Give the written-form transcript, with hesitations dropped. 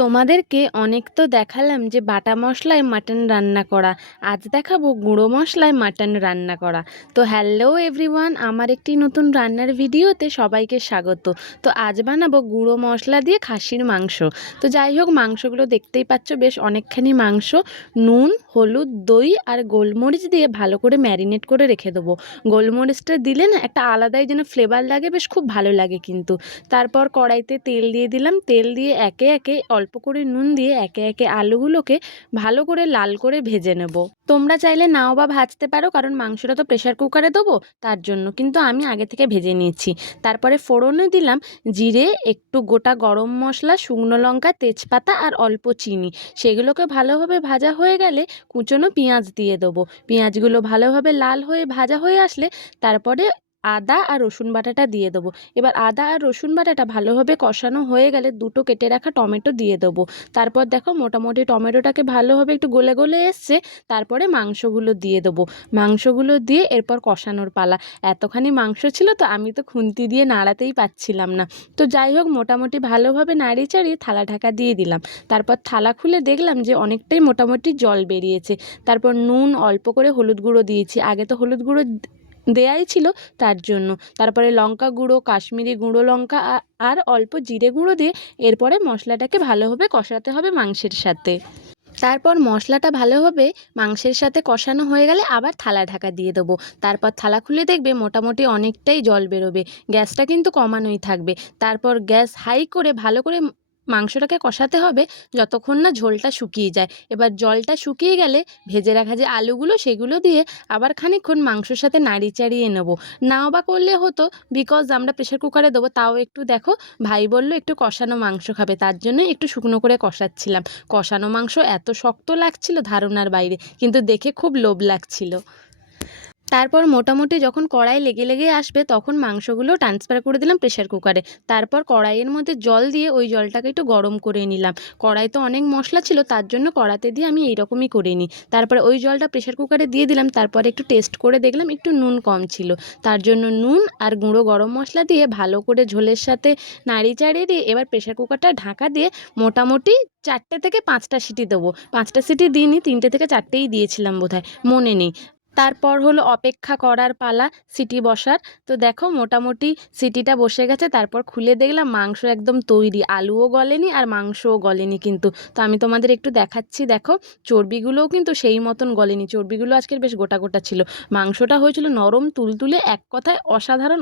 তোমাদেরকে অনেক তো দেখালাম যে বাটা মশলায় মাটন রান্না করা। আজ দেখাবো গুঁড়ো মশলায় মাটন রান্না করা। তো হ্যালো এভরিওয়ান, আমার একটি নতুন রান্নার ভিডিওতে সবাইকে স্বাগত। তো আজ বানাবো গুঁড়ো মশলা দিয়ে খাসির মাংস। তো যাই হোক, মাংসগুলো দেখতেই পাচ্ছ, বেশ অনেকখানি মাংস। নুন, হলুদ, দই আর গোলমরিচ দিয়ে ভালো করে ম্যারিনেট করে রেখে দেবো। গোলমরিচটা দিলে না একটা আলাদাই যেন ফ্লেভার লাগে, বেশ খুব ভালো লাগে কিন্তু। তারপর কড়াইতে তেল দিয়ে দিলাম, তেল দিয়ে একে একে অল্প করে নুন দিয়ে একে একে আলুগুলোকে ভালো করে লাল করে ভেজে নেব। তোমরা চাইলে নাও বা ভাজতে পারো, কারণ মাংসটা তো প্রেশার কুকারে দেবো তার জন্য, কিন্তু আমি আগে থেকে ভেজে নিয়েছি। তারপরে ফোড়নে দিলাম জিরে, একটু গোটা গরম মশলা, শুকনো লঙ্কা, তেজপাতা আর অল্প চিনি। সেগুলোকে ভালোভাবে ভাজা হয়ে গেলে কুচনো পেঁয়াজ দিয়ে দেবো। পেঁয়াজগুলো ভালোভাবে লাল হয়ে ভাজা হয়ে আসলে তারপরে আদা আর রসুন বাটাটা দিয়ে দেবো। এবার আদা আর রসুন বাটাটা ভালোভাবে কষানো হয়ে গেলে দুটো কেটে রাখা টমেটো দিয়ে দেবো। তারপর দেখো মোটামুটি টমেটোটাকে ভালোভাবে একটু গলে গলে এসছে, তারপরে মাংসগুলো দিয়ে দেবো। মাংসগুলো দিয়ে এরপর কষানোর পালা। এতখানি মাংস ছিল তো আমি তো খুন্তি দিয়ে নাড়াতেই পাচ্ছিলাম না। তো যাই হোক, মোটামুটি ভালোভাবে নাড়িয়ে চাড়িয়ে থালা ঢাকা দিয়ে দিলাম। তারপর থালা খুলে দেখলাম যে অনেকটাই মোটামুটি জল বেরিয়েছে। তারপর নুন, অল্প করে হলুদ গুঁড়ো দিয়েছি, আগে তো হলুদ গুঁড়ো দেয়াই ছিল তার জন্য। তারপরে লঙ্কা গুঁড়ো, কাশ্মীরি গুঁড়ো লঙ্কা আর অল্প জিরে গুঁড়ো দিয়ে এরপরে মশলাটাকে ভালোভাবে কষাতে হবে মাংসের সাথে। তারপর মশলাটা ভালোভাবে মাংসের সাথে কষানো হয়ে গেলে আবার থালা ঢাকা দিয়ে দেবো। তারপর থালা খুলে দেখবে মোটামুটি অনেকটাই জল বেরোবে। গ্যাসটা কিন্তু কমানোই থাকবে। তারপর গ্যাস হাই করে ভালো করে মাংসটাকে কষাতে হবে যতক্ষণ না ঝোলটা শুকিয়ে যায়। এবার জলটা শুকিয়ে গেলে ভেজে রাখা যে আলুগুলো সেগুলো দিয়ে আবার খানিকক্ষণ মাংসর সাথে নাড়িয়ে চাড়িয়ে নেবো। নাও বা করলে হতো, বিকজ আমরা প্রেশার কুকারে দেবো। তাও একটু দেখো, ভাই বললো একটু কষানো মাংস খাবে, তার জন্যই একটু শুকনো করে কষাচ্ছিলাম। কষানো মাংস এত শক্ত লাগছিল ধারণার বাইরে, কিন্তু দেখে খুব লোভ লাগছিল। তারপর মোটামুটি যখন কড়াই লেগে লেগে আসবে তখন মাংসগুলো ট্রান্সফার করে দিলাম প্রেশার কুকারে। তারপর কড়াইয়ের মধ্যে জল দিয়ে ওই জলটাকে একটু গরম করে নিলাম। কড়াই তো অনেক মশলা ছিল, তার জন্য কড়াতে দিয়ে আমি এইরকমই করে নিই। তারপরে ওই জলটা প্রেশার কুকারে দিয়ে দিলাম। তারপরে একটু টেস্ট করে দেখলাম একটু নুন কম ছিল, তার জন্য নুন আর গুঁড়ো গরম মশলা দিয়ে ভালো করে ঝোলের সাথে নাড়িয়ে চাড়িয়ে দিয়ে এবার প্রেশার কুকারটা ঢাকা দিয়ে মোটামুটি 4টে থেকে 5টা সিটি দেবো। 5টা সিটি দিইনি, 3টে থেকে 4টেই দিয়েছিলাম বোধহয়, মনে নেই। তারপর হলো অপেক্ষা করার পালা, সিটি বসার। তো দেখো মোটামুটি সিটিটা বসে গেছে। তারপর খুলে দেখলাম মাংস একদম তৈরি, আলুও গলেনি আর মাংসও গলেনি কিন্তু। তো আমি তোমাদের একটু দেখাচ্ছি, দেখো চর্বিগুলোও কিন্তু সেই মতন গলেনি। চর্বিগুলো আজকের বেশ গোটা গোটা ছিল। মাংসটা হয়েছিল নরম তুলতুলে, এক কথায় অসাধারণ।